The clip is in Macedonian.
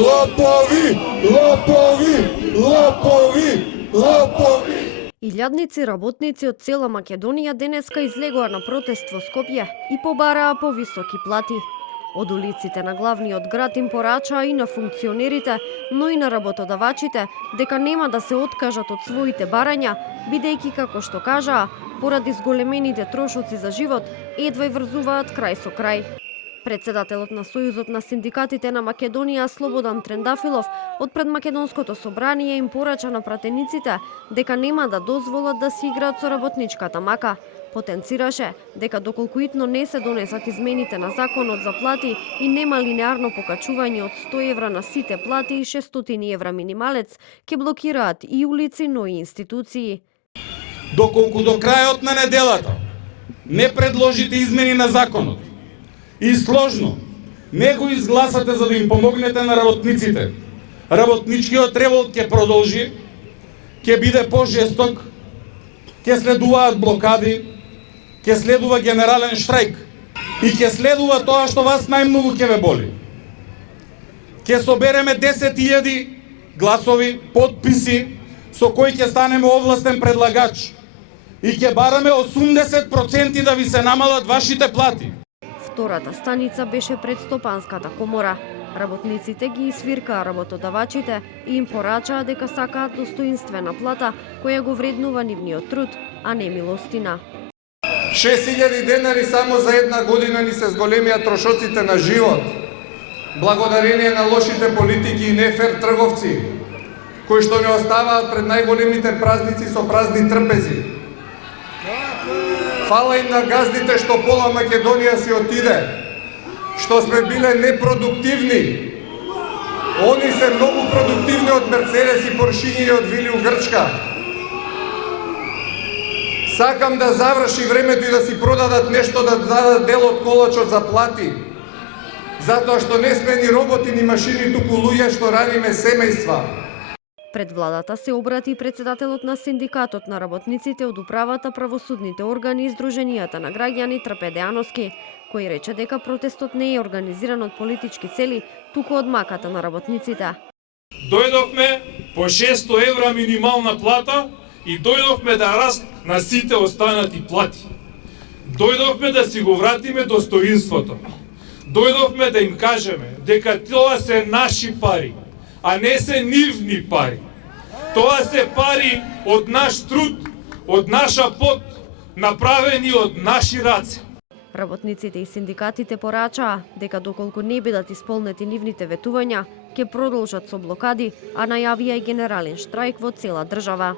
Лопови, лопови, лопови, лопови. Илјадници работници од цела Македонија денеска излегоа на протест во Скопје и побараа повисоки плати. Од улиците на главниот град им порачаа и на функционерите, но и на работодавачите дека нема да се откажат од своите барања, бидејќи, како што кажаа, поради зголемените трошоци за живот, едва и врзуваат крај со крај. Председателот на Сојузот на синдикатите на Македонија Слободан Трендафилов од пред Македонското собрание им порача на пратениците дека нема да дозволат да си играат со работничката мака. Потенцираше дека доколку итно не се донесат измените на законот за плати и нема линеарно покачување од 100 евра на сите плати и 600 евра минималец, ќе блокираат и улици, но и институции. Доколку до крајот на неделата не предложите измени на законот и сложно не го изгласате за да им помогнете на работниците, работничкиот револт ќе продолжи, ќе биде пожесток, ќе следуваат блокади, ќе следува генерален штрајк и ќе следува тоа што вас најмногу ќе ве боли. Ќе собереме 10.000 гласови, подписи со кои ќе станеме овластен предлагач и ќе бараме 80% да ви се намалат вашите плати. Втората станица беше пред Стопанската комора. Работниците ги извиркаа работодавачите и им порачаа дека сакаат достоинствена плата која го вреднува нивниот труд, а не милостина. 6.000 денари само за една година ни се зголемија трошоците на живот, благодарение на лошите политики и нефер трговци, кои што не оставаат пред најголемите празници со празни трпези. Фала им на газдите што пола Македонија си отиде, што сме биле непродуктивни. Они се многу продуктивни од Мерцедес и Поршињи и од вили у Грчка. Сакам да заврши времето и да си продадат нешто, да дадат дел од колачот за плати. Затоа што не сме ни роботи, ни машини, туку луѓе што раниме семејства. Пред владата се обрати председателот на синдикатот на работниците од управата, правосудните органи и здруженијата на граѓани Трпе Дејановски, кој рече дека протестот не е организиран од политички цели, туку од маката на работниците. Дојдовме по 600 евра минимална плата и дојдовме да раст на сите останати плати. Дојдовме да си го вратиме достоинството. Дојдовме да им кажеме дека тоа се наши пари, а не се нивни пари. Тоа се пари од наш труд, од наша пот, направени од наши раце. Работниците и синдикатите порачаа дека доколку не бидат исполнети нивните ветувања, ќе продолжат со блокади, а најавија и генерален штрајк во цела држава.